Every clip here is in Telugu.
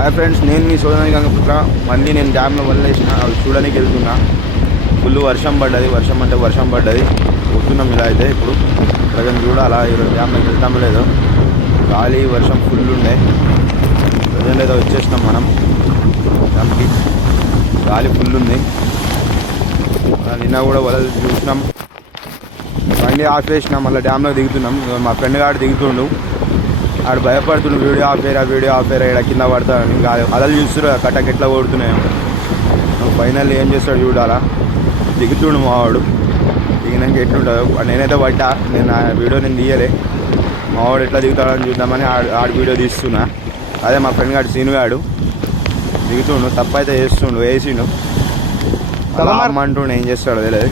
హాయ్ ఫ్రెండ్స్, నేను మీ సోదరి గంగపుత్ర. మళ్ళీ నేను డ్యామ్లో వదిలేసిన అవి చూడడానికి వెళ్తున్నా. ఫుల్ వర్షం పడ్డది, వర్షం పడ్డది. పోతున్నాం ఇలా అయితే. ఇప్పుడు ప్రజెంట్ చూడాలా ఈరోజు డ్యామ్లోకి వెళ్తామో లేదో. గాలి వర్షం ఫుల్ ఉండే. ప్రజెంట్ అయితే వచ్చేసినాం మనం డ్యామ్కి. గాలి ఫుల్ ఉంది. నిన్న కూడా వలలు చూసినాం. బండి ఆఫ్ చేసినాం, మళ్ళీ డ్యామ్లో దిగుతున్నాం. మా ఫ్రెండ్ గారు దిగుతుండు. ఆడు భయపడుతుండు, వీడియో ఆఫేరా ఇక్కడ కింద పడతాడని. అలలు చూస్తున్నారు కట్టకి ఎట్లా కొడుతున్నాయో. ఫైనల్ ఏం చేస్తాడు చూడాలా. దిగుతుండు మావాడు. దిగినాక ఎట్లుంటుందో. నేనైతే పడ్డా, నేను ఆ వీడియో నేను తీయలే. మావాడు ఎట్లా దిగుతాడని చూద్దామని ఆడు వీడియో తీస్తున్నా. అదే మా ఫ్రెండ్ గాడు సీను గాడు దిగుతుండు. తప్పైతే వేసిండు. అంటుండు, ఏం చేస్తాడో తెలియదు.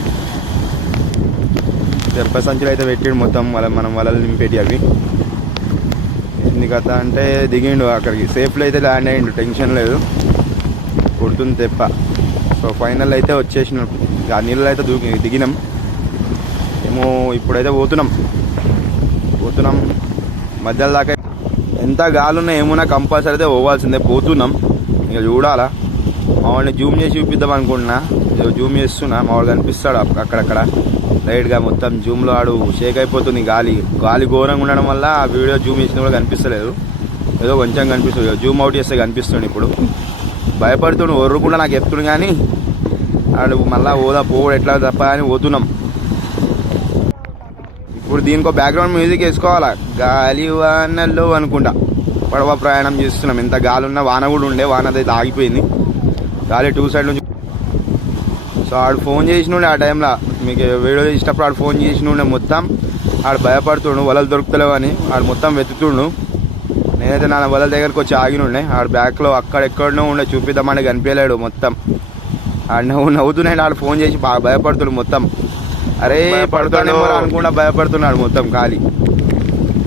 చెప్ప సంచులు అయితే పెట్టిండు మొత్తం. మనం వలలు నింపేటి అవి. ఎందుకత అంటే దిగిండు అక్కడికి. సేఫ్లో అయితే ల్యాండ్ అయ్యిండు, టెన్షన్ లేదు. కుడుతుంది తెప్ప. సో ఫైనల్ అయితే వచ్చేసినాం. ఆ నీళ్ళు అయితే దిగినాం ఏమో. ఇప్పుడైతే పోతున్నాం మధ్యలో దాకా. ఎంత గాలున్నా ఏమున్నా కంపల్సరీ అయితే పోవాల్సిందే. పోతున్నాం ఇక చూడాలా. మావాడిని జూమ్ చేసి చూపిద్దాం అనుకుంటున్నా. జూమ్ చేస్తున్నా, మావాడు కనిపిస్తాడు అక్కడక్కడ లైట్గా. మొత్తం జూమ్లో ఆడు షేక్ అయిపోతుంది. గాలి ఘోరంగా ఉండడం వల్ల ఆ వీడియో జూమ్ చేసినా కూడా కనిపిస్తలేదు. ఏదో కొంచెం కనిపిస్తుంది. జూమ్ అవుట్ చేస్తే కనిపిస్తుంది. ఇప్పుడు భయపడుతుండు, ఒర్రకుండా నాకు చెప్తుండు. కానీ ఆడు మళ్ళీ పోడు ఎట్లా తప్ప అని పోతున్నాం. ఇప్పుడు దీనికో బ్యాక్గ్రౌండ్ మ్యూజిక్ వేసుకోవాలా. గాలి వానల్లో అనుకుంటా పడవ ప్రయాణం చేస్తున్నాం. ఎంత గాలి ఉన్నా, వాన కూడా ఉండే. వాన అయితే ఆగిపోయింది. గాలి 2 సైడ్ నుంచి. సో ఆడు ఫోన్ చేసినుండే ఆ టైంలో, మీకు వీడియో తీసినప్పుడు ఆడు ఫోన్ చేసినుండే. మొత్తం ఆడు భయపడుతుండు, వలలు దొరుకుతలేవు అని. ఆడు మొత్తం వెతుకుతుండు. నేనైతే నా వలల దగ్గరకు వచ్చి ఆగినుండే. ఆడు బ్యాక్లో అక్కడెక్కడనో ఉండే, చూపిద్దామని కనిపించలేడు. మొత్తం ఆడు నవ్వుతున్నాడు. ఆడు ఫోన్ చేసి బాగా భయపడుతుండు మొత్తం. అరే పడుతాడేమో అనుకుండా భయపడుతున్నాడు మొత్తం ఖాళీ.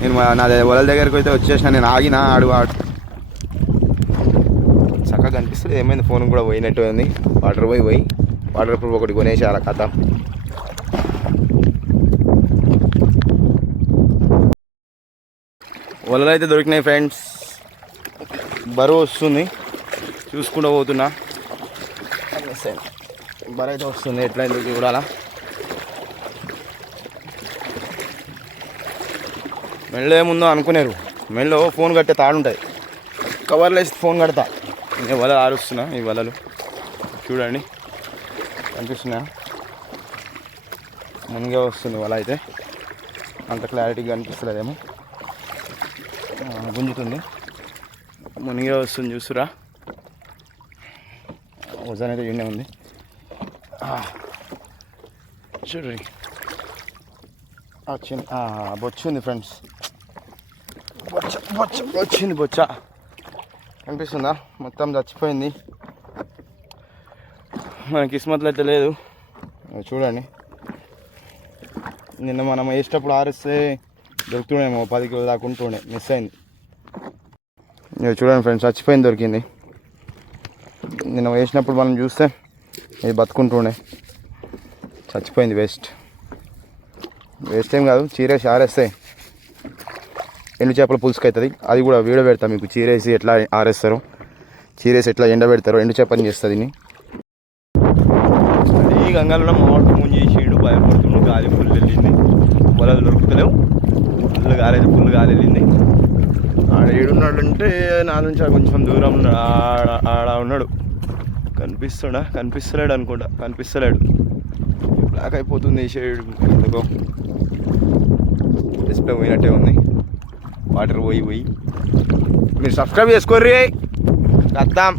నేను నా వలల దగ్గరకు అయితే వచ్చేసిన. నేను ఆగిన. ఆడు చక్కగా కనిపిస్తుంది. ఏమైంది, ఫోన్ కూడా పోయినట్టు ఉంది. వాటర్ ప్రూఫ్ ఒకటి కొనేసారు కథ. వలలు అయితే దొరికినాయి ఫ్రెండ్స్. బరువు వస్తుంది, చూసుకుంటూ పోతున్నా. బరువు అయితే వస్తుంది. ఎట్లయితే చూడాలా. మెళ్ళో ఏముందో అనుకునేరు. మెళ్ళో ఫోన్ కట్టే తాడుంటుంది. కవర్లో వేసి ఫోన్ కడతా. నేను వలలు ఆరుస్తున్నా. ఈ వలలు చూడండి కనిపిస్తున్నాయా. మునిగే వస్తుంది వల అయితే. అంత క్లారిటీగా కనిపిస్తలేదేమో. గుంజుతుంది, మునిగే వస్తుంది. చూస్తురా, వజన్ అయితే ఎండే ఉంది. చూడండి వచ్చింది. బొచ్చు ఉంది ఫ్రెండ్స్. వచ్చింది బొచ్చ. కనిపిస్తుందా? మొత్తం చచ్చిపోయింది. మన కిస్మత్లో అయితే లేదు. చూడండి, నిన్న మనం వేసేటప్పుడు ఆరిస్తే దొరుకుతుండేమో. 10 కిలో దాకా ఉంటుండే. మిస్ అయింది. చూడండి ఫ్రెండ్స్, చచ్చిపోయింది, దొరికింది. నిన్న వేసినప్పుడు మనం చూస్తే ఇది బతుకుంటుండే. చచ్చిపోయింది. వేస్ట్ ఏం కాదు, చీరేసి ఆరేస్తే ఎండు చేపల పులుసుకు అవుతుంది. అది కూడా వీడియో పెడతాం మీకు. చీరేసి ఎట్లా ఆరేస్తారో, చీరేసి ఎట్లా ఎండబెడతారో. ఎండు చేపని చేస్తుంది. ఈ గంగాలో మామిడి ఫోన్ చేసిండు, భయపడుతుండు. గాలి ఫుల్ వెళ్ళింది. వలలు దొరుకుతలేవు. ఫుల్ గాలి వెళ్ళింది. ఆడ ఏడున్నాడంటే నా నుంచి కొంచెం దూరం ఆడ ఉన్నాడు. కనిపిస్తలేడు అనుకుంటా. కనిపిస్తలేడు. బ్లాక్ అయిపోతుంది షేడ్. ఎందుకో డిస్ప్లే పోయినట్టే ఉంది. వాటర్ పోయి మీరు సబ్స్క్రైబ్ చేసుకోర్రీ. వద్దాం.